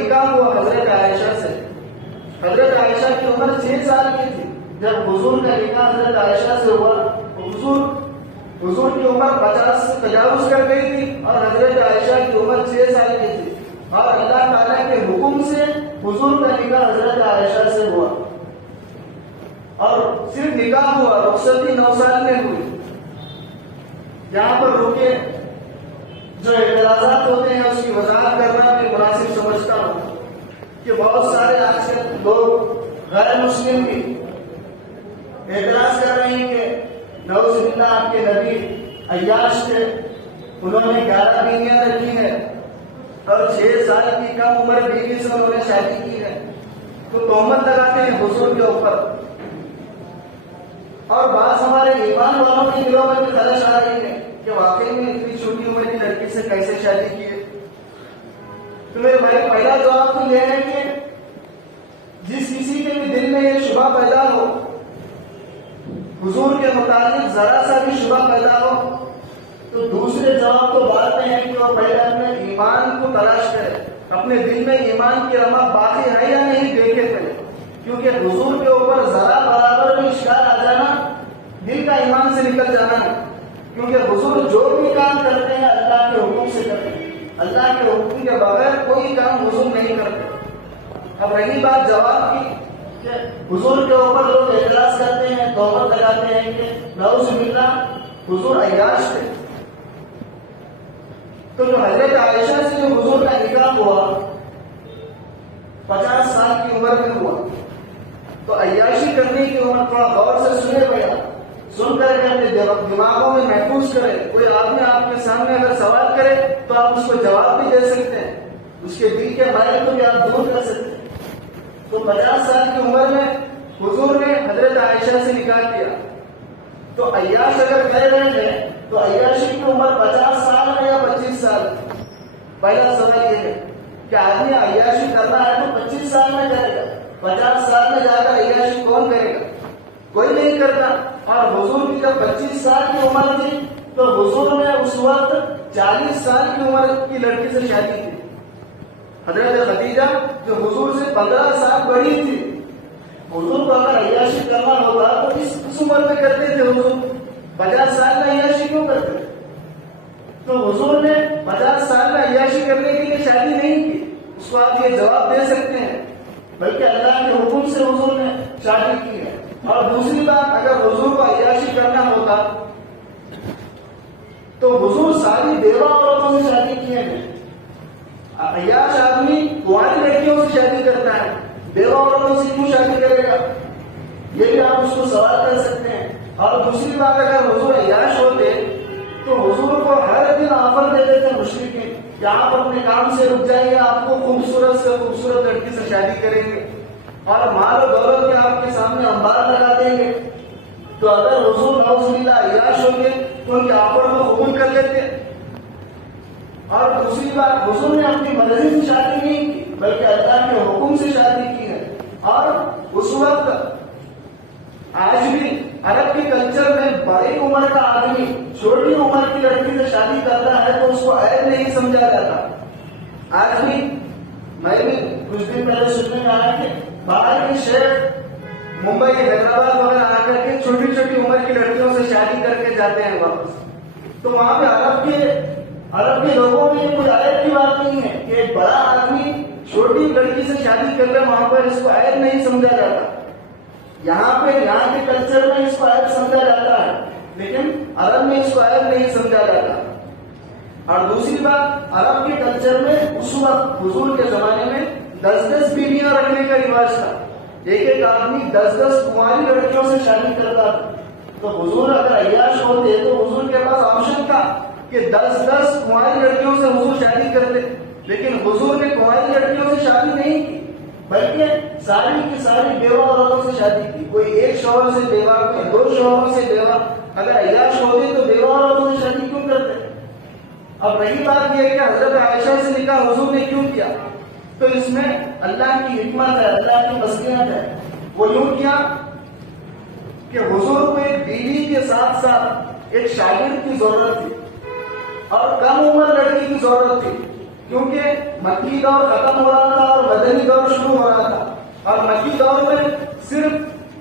نکاح ہوا حضرت عائشہ سے. حضرت عائشہ کی عمر 6 سال کی تھی جب حضور کا نکاح حضرت عائشہ سے ہوا. حضور کی عمر 50 سے تجاوز کر گئی تھی اور حضرت عائشہ کی عمر 6 سال کی تھی, اور اللہ تعالیٰ کے حکم سے حضور کا نکاح حضرت عائشہ سے ہوا. اور صرف نکاح ہوا, رخصتی 9 سال میں ہوئی. یہاں پر رکے, جو اعتراضات ہوتے ہیں اس کی وضاحت کرنا بھی مناسب سمجھتا ہوں کہ بہت سارے آج کل لوگ غیر مسلم بھی اعتراض کر رہے ہیں کہ نعوذ باللہ آپ کے نبی عیاش تھے, انہوں نے 11 بیویاں رکھی ہیں اور 6 سال کی کم عمر بیوی سے انہوں نے شادی کی ہے, تو تہمت لگاتے ہیں حضور کے اوپر. اور بعض ہمارے ایمان والوں کے دلوں میں بھی خلش آ رہی ہے کہ واقعی میں اتنی چھوٹی عمر کی لڑکی سے کیسے شادی کی ہے. تو میرے بھائی پہلا جواب تو یہ ہے کہ جس کسی کے بھی دل میں یہ شبہ پیدا ہو, حضور کے متعلق ذرا سا بھی شبہ پیدا ہو, تو دوسرے جواب تو بعد میں ہے کہ وہ پہلے اپنے ایمان کو تلاش کرے, اپنے دل میں ایمان کی رمق باقی ہے یا نہیں دیکھے پہلے. کیونکہ حضور کے اوپر ذرا برابر بھی اشکال آ جانا دل کا ایمان سے نکل جانا ہے. کیونکہ حضور جو بھی کام کرتے ہیں اللہ کے حکم سے کرتے ہیں, اللہ کے حکم کے بغیر کوئی کام حضور نہیں کرتے. اب رہی بات جواب کی کہ حضور کے اوپر لوگ اعتراض کرتے ہیں, تہمت لگاتے ہیں کہ نعوذ باللہ حضور عیاش تھے. تو جو حضرت عائشہ سے جو حضور کا نکاح ہوا 50 سال کی عمر میں ہوا, تو عیاشی کرنے کی عمر تھوڑا غور سے سنے گیا, سن کر کے اپنے دماغوں میں محفوظ کرے. کوئی آدمی آپ کے سامنے اگر سوال کرے تو آپ اس کو جواب بھی دے سکتے ہیں, اس کے دل کے مائل کو بھی آپ دور کر سکتے ہیں. تو 50 سال کی عمر میں حضور نے حضرت عائشہ سے نکاح کیا. تو عیاش اگر کہہ رہے ہیں تو عیاشی کی عمر 50 سال ہے یا 25 سال؟ پہلا سوال یہ ہے کہ آدمی عیاشی کرنا ہے تو 25 سال میں کرے گا, 50 سال میں جا کر عیاشی کون کرے گا؟ کوئی نہیں کرتا. اور حضور کی جب 25 سال کی عمر تھی تو حضور نے اس وقت 40 سال کی عمر کی لڑکی سے شادی کی. حضرت خدیجہ جو حضور سے 15 سال بڑی تھی, حضور کو اگر عیاشی کرنا ہوتا تو اس عمر میں کرتے تھے. حضور 50 سال میں عیاشی کیوں کرتے؟ تو حضور نے 50 سال میں عیاشی کرنے کے لیے شادی نہیں کی. اس کو آپ یہ جواب دے سکتے ہیں, بلکہ اللہ کے حکم سے حضور نے شادی کی ہے. اور دوسری بات, اگر حضور کو عیاشی کرنا ہوتا تو حضور ساری بیوہ عورتوں سے شادی کیے ہیں. عیاش آدمی کنواری لڑکیوں سے شادی کرتا ہے, بیوہ عورتوں سے کیوں شادی کرے گا؟ یہ بھی آپ اس کو سوال کر سکتے ہیں. اور دوسری بات, اگر حضور عیاش ہوتے تو حضور کو ہر دن آفر دے دیتے مشرکین کہ آپ اپنے کام سے رک جائیے, آپ کو خوبصورت سے خوبصورت لڑکی سے شادی کریں گے اور مال و دولت کے آپ کے سامنے انبار لگا دیں گے. تو اگر حضور نعوذ باللہ عیاش ہوتے تو ان کے آفر کو قبول کر لیتے. اور دوسری بات, حضور نے اپنی مرضی سے شادی نہیں کی بلکہ اللہ کے حکم سے شادی کی ہے. اور اس وقت آج بھی عرب کے کلچر میں بڑی عمر کا آدمی چھوٹی عمر کی لڑکی سے شادی کرتا ہے تو اس کو عیب نہیں سمجھا جاتا. آج بھی میں بھی کچھ دن پہلے سننے میں آیا کہ باہر کے شہر ممبئی, حیدرآباد وغیرہ آ کر کے چھوٹی چھوٹی عمر کی لڑکیوں سے شادی کر کے جاتے ہیں واپس. تو وہاں پہ عرب کے لوگوں میں کوئی عیب کی بات نہیں ہے کہ ایک بڑا آدمی چھوٹی لڑکی سے شادی کر لے, وہاں پر اس کو عیب نہیں سمجھا جاتا. یہاں کے کلچر میں اس کو عیب سمجھا جاتا ہے, لیکن عرب میں اس کو عیب نہیں سمجھا جاتا. اور دوسری بات, عرب کے کلچر میں اس وقت حضور کے زمانے میں 10 بیویاں رکھنے کا رواج تھا. ایک آدمی 10 کنواری لڑکیوں سے شادی کرتا تھا. تو حضور اگر عیاش ہوتے تو حضور کے پاس آپشن تھا کہ 10 کنواری لڑکیوں سے حضور شادی کرتے, لیکن حضور نے کنواری لڑکیوں سے شادی نہیں کی بلکہ ساری کی ساری بیوہ عورتوں سے شادی کی. کوئی ایک شوہر سے بیوہ, کوئی 2 شوہروں سے بیوہ. اگر عیاش ہوتے تو بیوہ عورتوں سے شادی کیوں کرتے؟ اب رہی بات یہ ہے کہ حضرت عائشہ سے نکاح حضور نے کیوں کیا, تو اس میں اللہ کی حکمت ہے, اللہ کی مصلحت ہے. وہ یوں کیا کہ حضور کو ایک بیوی کے ساتھ ساتھ ایک شاگرد کی ضرورت تھی اور کم عمر لڑکی کی ضرورت تھی. کیونکہ مکی دور ختم ہو رہا تھا اور مدنی دور شروع ہو رہا تھا، اور مکی دور میں صرف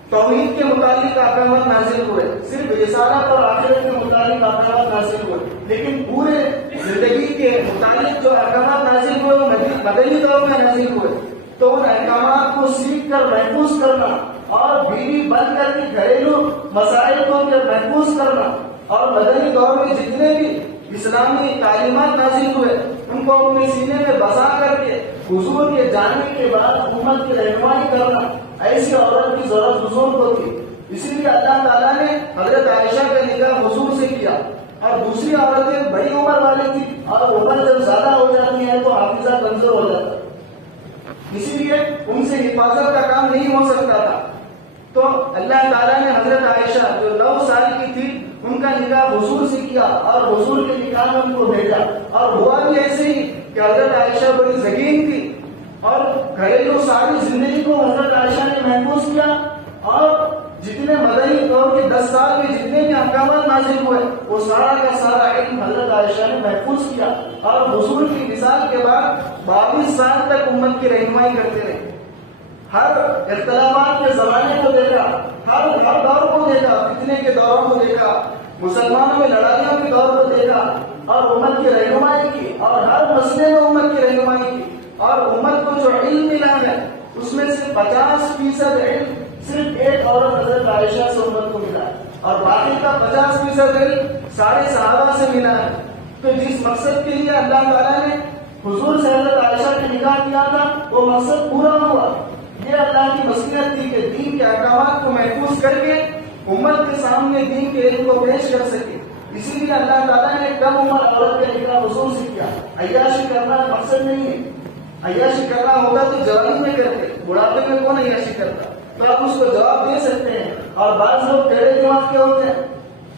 توحید کے متعلق احکامات نازل ہوئے، صرف رسالت اور آخرت کے متعلق احکامات نازل ہوئے، لیکن پورے زندگی کے متعلق جو احکامات نازل ہوئے وہ مدنی دور میں نازل ہوئے۔ تو ان احکامات کو سیکھ کر محفوظ کرنا اور بیوی بند کر کے گھریلو مسائل کو محفوظ کرنا، اور مدنی دور میں جتنے بھی اسلامی تعلیمات نازل ہوئے ان کو اپنے سینے میں بسا کر کے حضور کے جانے کے بعد امت کی رہنمائی کرنا ایسی عورت کی ضرورت حضور کو تھی۔ اسی لیے اللہ تعالیٰ نے حضرت عائشہ کا نکاح حضور سے کیا، اور دوسری عورتیں بڑی عمر والی تھی اور عمر جب زیادہ ہو جاتی ہے تو حافظہ کمزور ہو جاتا ہے، اسی لیے ان سے حفاظت کا کام نہیں ہو سکتا تھا۔ تو اللہ تعالیٰ نے حضرت عائشہ جو 9 سال کی تھی ان کا نکاح حضور سے کیا اور حضور کے نکاح میں ان کو بھیجا، اور ہوا بھی ایسے ہی کہ حضرت عائشہ بڑی ذکین تھی اور گھریلو ساری زندگی کو حضرت عائشہ نے محفوظ کیا، اور جتنے مدنی دور کے 10 سال میں جتنے بھی احکامات نازل ہوئے وہ سارا کا سارا علم حضرت عائشہ نے محفوظ کیا، اور حضور کی مثال کے بعد 22 سال تک امت کی رہنمائی کرتے رہے۔ ہر اختلافات کے زمانے کو دیکھا، ہر دور کو دیکھا، فتنے کے دوروں کو دیکھا، مسلمانوں میں لڑائیوں کے دور کو دیکھا، اور امت کی رہنمائی کی، اور ہر مسئلے میں امت کی رہنمائی کی، اور امت کو جو علم ملا ہے اس میں سے 50% علم صرف ایک عورت حضرت عائشہ سے امت کو ملا ہے، اور باقی کا 50% علم سارے صحابہ سے ملا ہے۔ تو جس مقصد کے لیے اللہ تعالیٰ نے حضور سے حضرت عائشہ کا نکاح کیا تھا وہ مقصد پورا ہوا۔ یہ اللہ کی بصیرت تھی کہ دین کے احکامات کو محفوظ کر کے امت کے سامنے دین کے علم کو پیش کر سکے۔ اسی لیے اللہ تعالیٰ نے کم عمر عورت کا نکاح حضور سے کیا۔ عیاشی کرنا مقصد نہیں ہے، عیاشی کرنا ہوگا تو جوانی میں کرتے، بڑھاپے میں کون عیاشی کرتا؟ تو آپ اس کو جواب دے سکتے ہیں، اور بعض لوگ ٹیڑھے دماغ کے ہوتے ہیں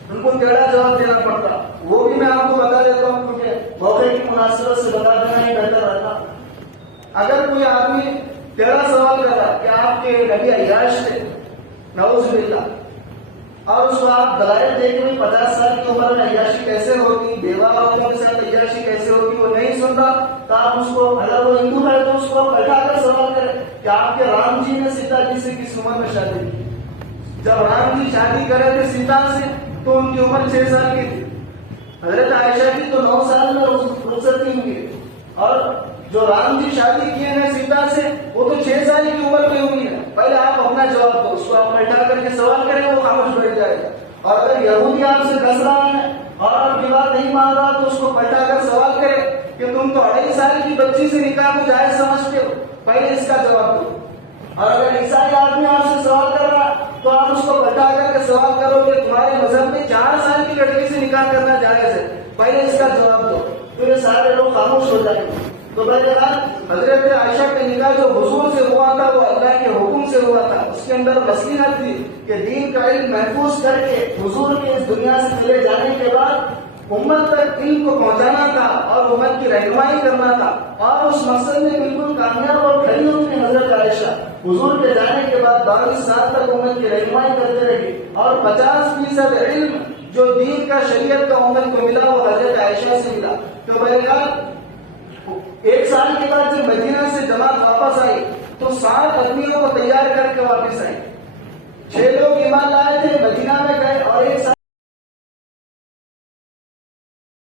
ان کو ٹیڑھا جواب دینا پڑتا، وہ بھی میں آپ کو بتا دیتا ہوں کیونکہ موقع کی مناسبت سے بتا دینا ہی بہتر رہتا۔ اگر کوئی آدمی ٹیڑھا سوال کر رہا کہ آپ کے نبی عیاش تھے نعوذ باللہ، اور اس کو آپ دلائل دے کے 50 سال کی عمر میں عیاشی کیسے ہوگی، بیوہ عورتوں کے ساتھ عیاشی کیسے ہوگی وہ نہیں سنتا، تو آپ اس کو، اگر وہ ہندو ہے تو اس کو بیٹھا کر سوال کریں کہ آپ کے رام جی نے سیتا جی سے کس عمر میں شادی کی؟ جب رام جی شادی کرے تھے سیتا سے تو ان کی عمر 6 سال کی تھی، حضرت عائشہ کی تو 9 سال میں رخصتی ہوئی، اور جو رام جی شادی کیے ہیں سیتا سے وہ تو 6 سال کی عمر میں ہوئی ہے۔ پہلے آپ اپنا جواب دو، اس کو آپ بیٹھا کر کے سوال کریں وہ خاموش بیٹھ جائے گا، اور اگر یہودی آپ سے دس رہا ہے اور آپ کی بات نہیں مان رہا تو اس کو بیٹھا کر سوال کرے کہ تم تو 2.5 سال کی بچی سے نکاح کو جائز سمجھتے ہو، پہلے اس کا جواب دو۔ اور اگر عیسائی آدمی آپ سے سوال کر رہا تو آپ اس کو بتا کر کے سوال کرو کہ تمہارے مذہب میں 4 سال کی لڑکی سے نکاح کرنا جائز ہے، پہلے اس کا جواب دو، تو یہ سارے لوگ خاموش ہو جائیں گے۔ تو بہرحال حضرت عائشہ کا نکاح جو حضور سے ہوا تھا وہ اللہ کے حکم سے ہوا تھا، اس کے اندر مصلحت تھی کہ دین کا علم محفوظ کر کے حضور کے اس دنیا سے چلے جانے کے بعد امت تک علم کو پہنچانا تھا اور امت کی رہنمائی کرنا تھا، اور اس مقصد میں بالکل کامیاب اور کھڑی ہوئی حضرت عائشہ حضور کے جانے کے بعد 22 سال تک امت کی رہنمائی کرتے رہی، اور 50% علم جو دین کا شریعت کا امت کو ملا وہ حضرت عائشہ سے ملا۔ تو بہرحال 1 سال کے بعد جب مدینہ سے جماعت واپس آئی تو 7 آدمیوں کو تیار کر کے واپس آئی، 6 لوگ ایمان لائے تھے مدینہ میں گئے اور 1 سال